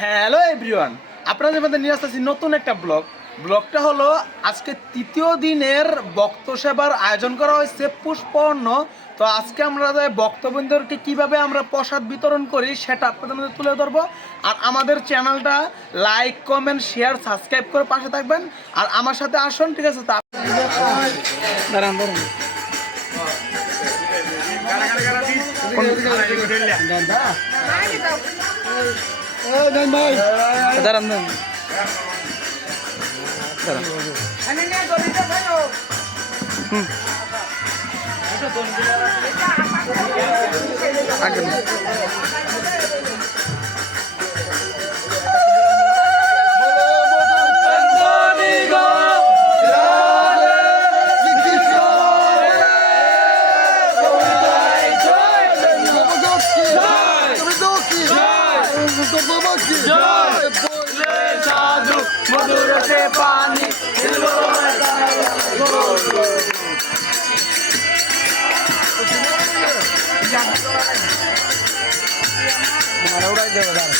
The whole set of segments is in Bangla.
হ্যালো এভরিওয়ান, আপনাদের মধ্যে নিয়ে আসতেছি নতুন একটা ব্লগটা হলো আজকে তৃতীয় দিনের বক্ত সেবার আয়োজন করা হয়েছে পুষ্পর্ণ। তো আজকে আমরা বক্তবৃন্দকে কিভাবে আমরা প্রসাদ বিতরণ করি সেটা আপনাদের মধ্যে তুলে ধরবো। আর আমাদের চ্যানেলটা লাইক কমেন্ট শেয়ার সাবস্ক্রাইব করে পাশে থাকবেন। আর আমার সাথে আসুন, ঠিক আছে? দাঁড়ান দাঁড়ান দাঁড়ান মধুরতে পানি উড়াই দেবে দাঁড়া।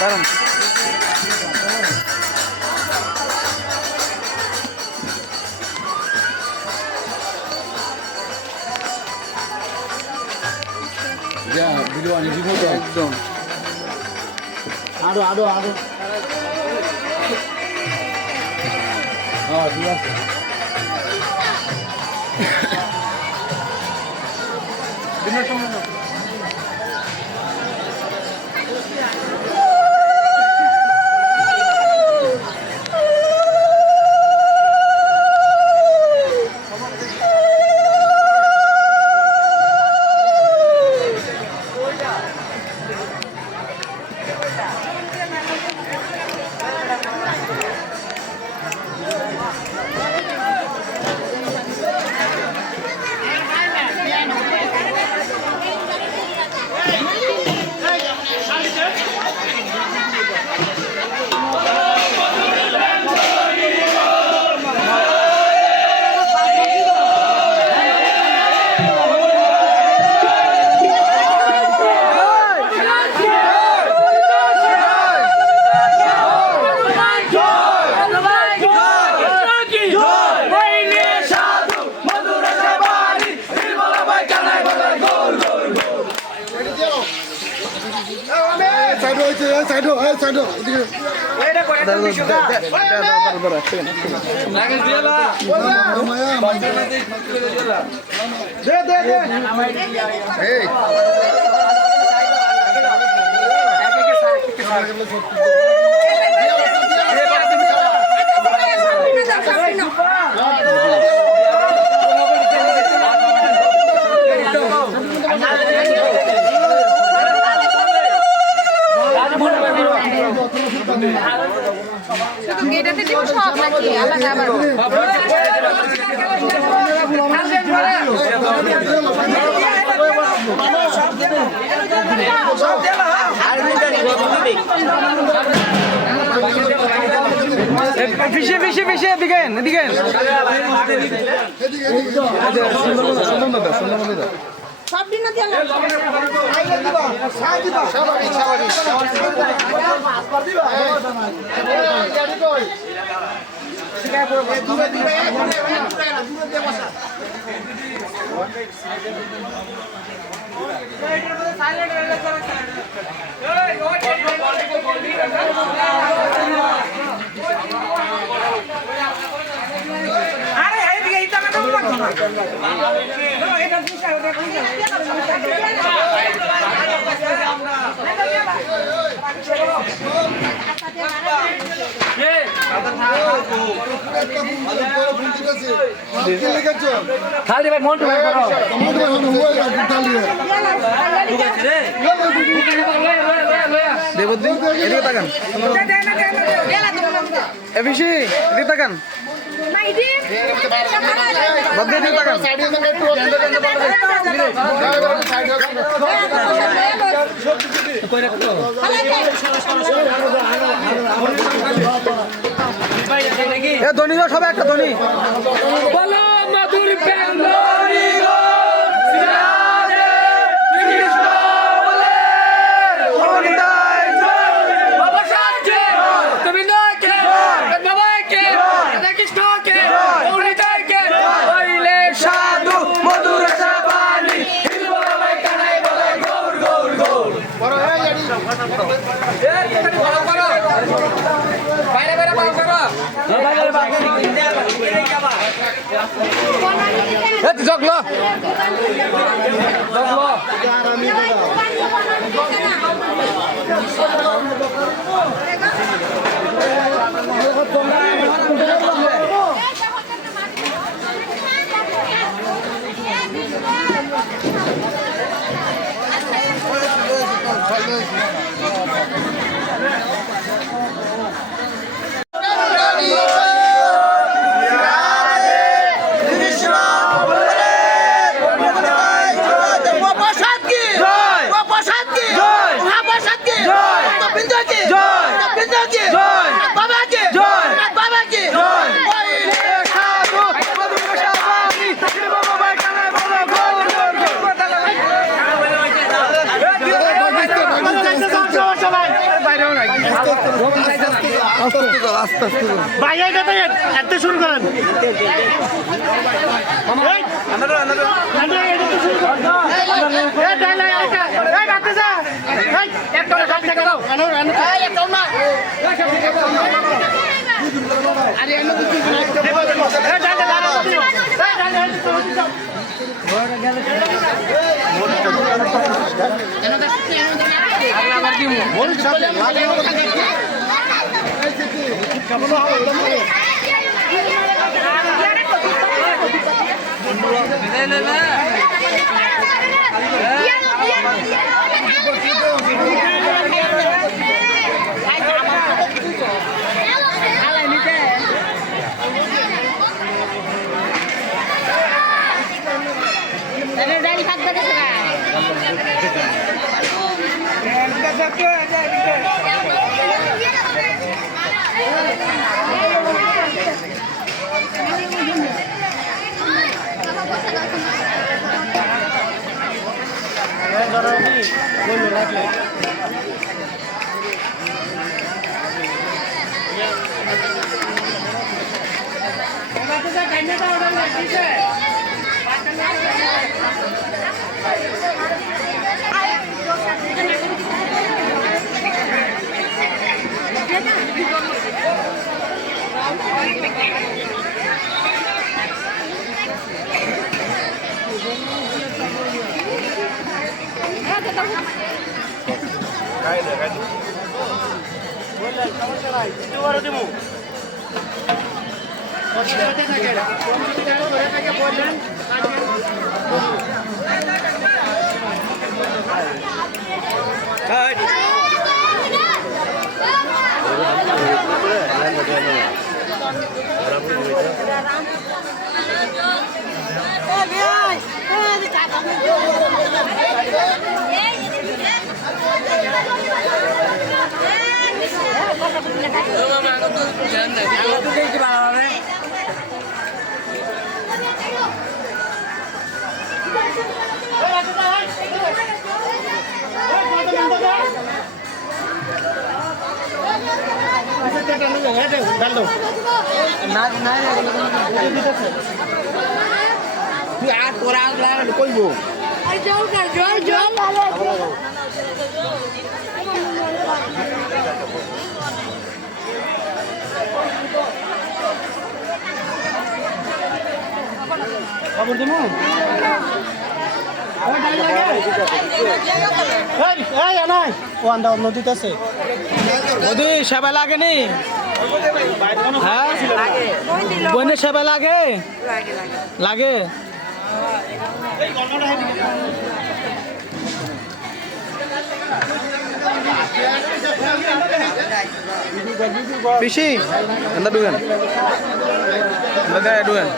দাঁড়ান ভিডিও আনি একদম আরো আরো আরো হ্যাঁ ঠিক আছে। এটাতে দিব সব নাকি আলাদা আবার ফিশে ফিশে ফিশে এদিকে এদিকে সব দিন না দিয়ে আরে এইদিকে এইটা না খালি ভাই মন্টু ভাই করো দেবদ্দি এদিকে তাকান এবিসি এদিকে তাকান বদ্দি এদিকে তাকান এ ধনী দাও সবাই একটা ধনী বলো মধুর বেঙ্গলি জগলো আস্তে আস্তে ভাই এইটাতে একটা শুরু করেন খবর দেবো ও আন্দা নদীতে আছে বৌদি সেবা লাগেনি হ্যাঁ বোনের সেবা লাগে লাগে পিসি এন্দা ডুয়েন এন্দা ডুয়েন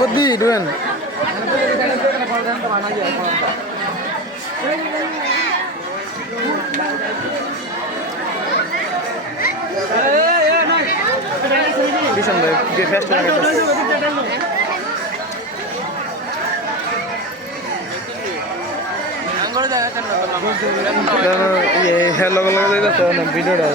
বুদ্ধি ডুয়েন ভীষণ ফেস্ট লাগে লগে লগে যাচ্ছে ভিডিওটা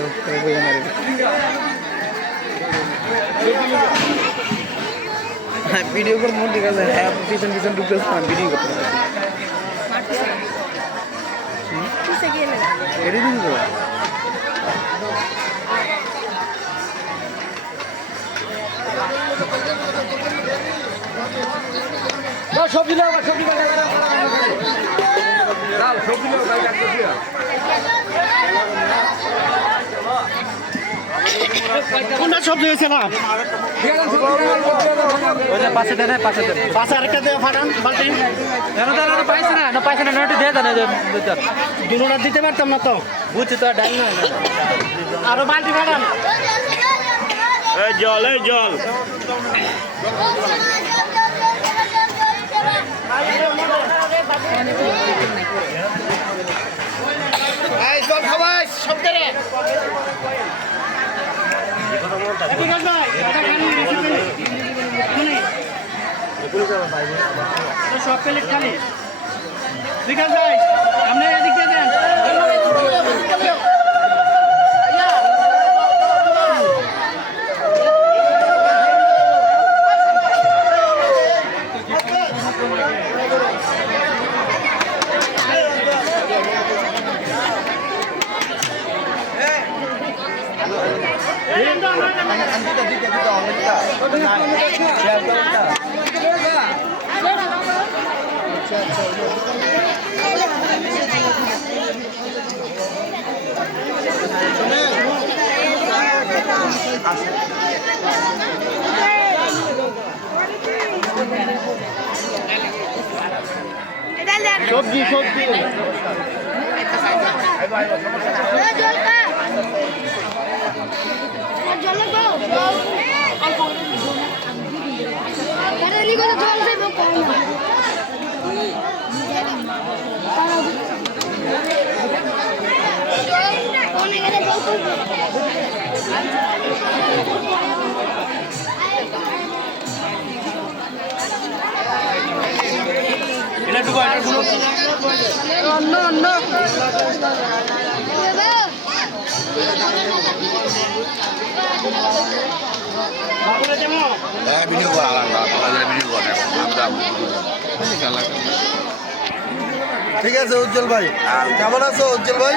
হ্যাঁ ভিডিও করে মন ঠিক আছে হ্যাঁ পিছন পিছন ঢুকতে ভিডিও করতে এডিটিং তো সবজি দাও সবজি কোনটা সবজি হয়েছে না পাশে দেন পাশে দেন পাশে আরেকটা দিয়ে ফাটান বালতি পাইছে না পাইছে না একটু দিয়ে দেন দুটোটা দিতে পারতাম না তো বুঝছি তো ডাল নয় না আরো বালতি ফাটান জল জল জল খাবাই সব করে সব প্লেট খালি বিকাশ ভাই আপনি এদিক দিয়ে দেন সবজি সবজি অন্য অন্য ঠিক আছে উজ্জ্বল ভাই কেমন আছো উজ্জ্বল ভাই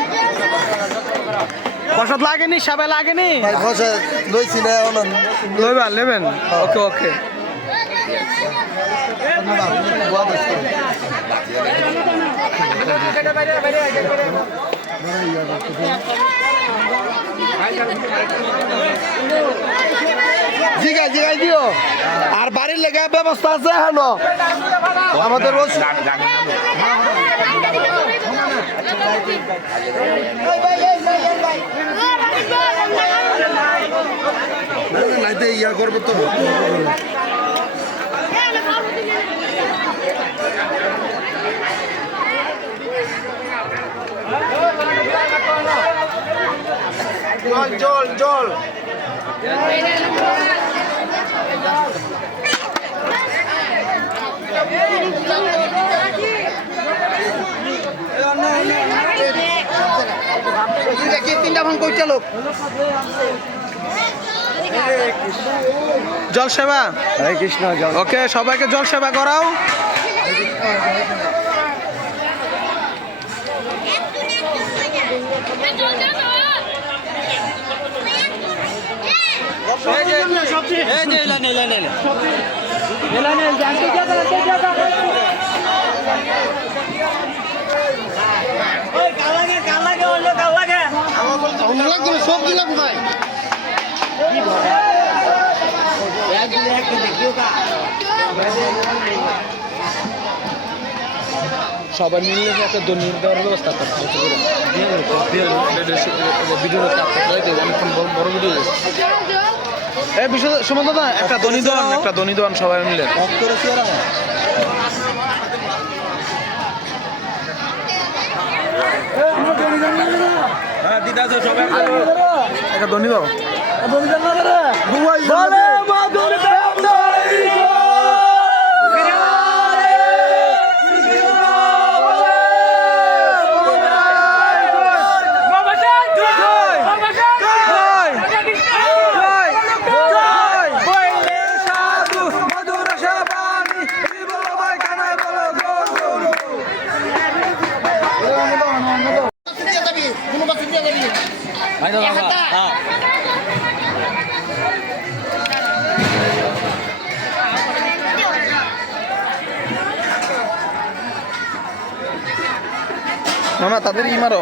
প্রসাদ লাগেনি সেবা লাগেনি ভাই বসে লইছি না অনন লইবা নেবেন ওকে ওকে জিগাই জিগাই দিও আর বাড়ির লেগে ব্যবস্থা আছে হ্যাঁ আমাদের নাইতে ইয়া করবো তো জল জল তিনটা ফোন করছে লোক জল সেবা হরে কৃষ্ণ জল ওকে সবাইকে জল সেবা করাও সবজি লাগবে ভাই সবাই মিলে একটা দৈনিক দেওয়ার ব্যবস্থা করতে ভিডিও বড় ভিডিও এই বিষয় সুমন্ত দা একটা দনি দেওয়ান সবাই মিলে একটা দনি দাও মামা তাদের ই মারো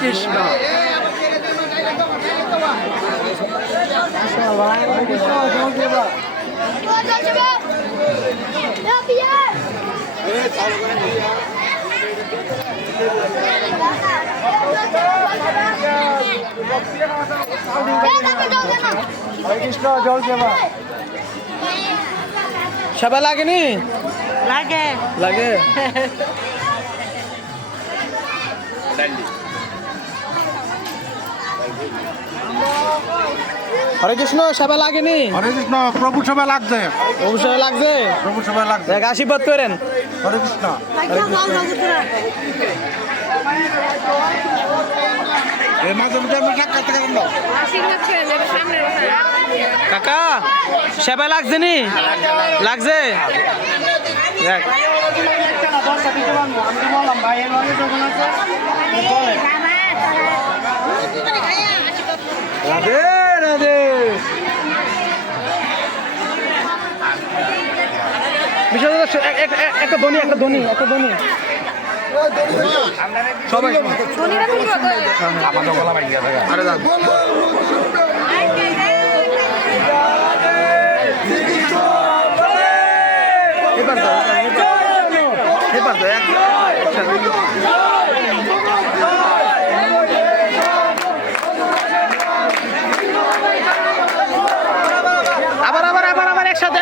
কৃষ্ণ কৃষ্ণ জল সেবা সেবা লাগেনি লাগে লাগে হরে কৃষ্ণ সেবা লাগেনি হরে কৃষ্ণ প্রভু সবাই লাগছে অবশ্যই লাগছে প্রভু সবাই লাগছে দেখ আশীর্বাদ করেন হরে কৃষ্ণ এই মাঝে মধ্যে আমি সাক্ষাৎ করেন না আশীর্বাদ ছেড়ে দেবে সামনে কাকা সেবা লাগছে নি লাগছে দেখ রাধে রাধে বিষয় একটা ধনী সবাই আরে দাদা এবার তো আবার একসাথে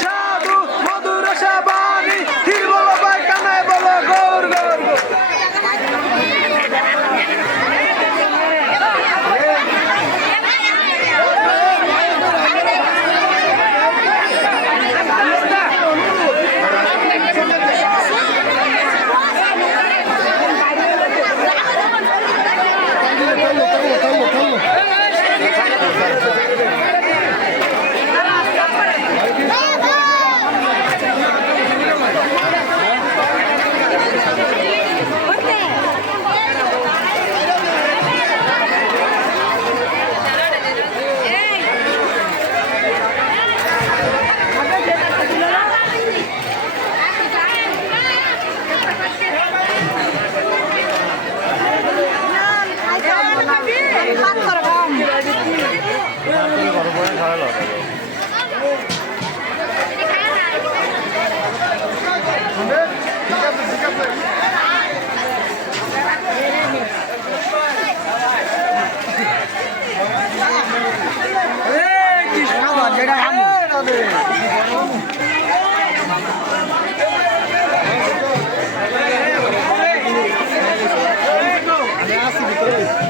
সাধু মধুর সেবানি হির বলো ভাই কানায় বলো গৌর গৌর হ্যাঁ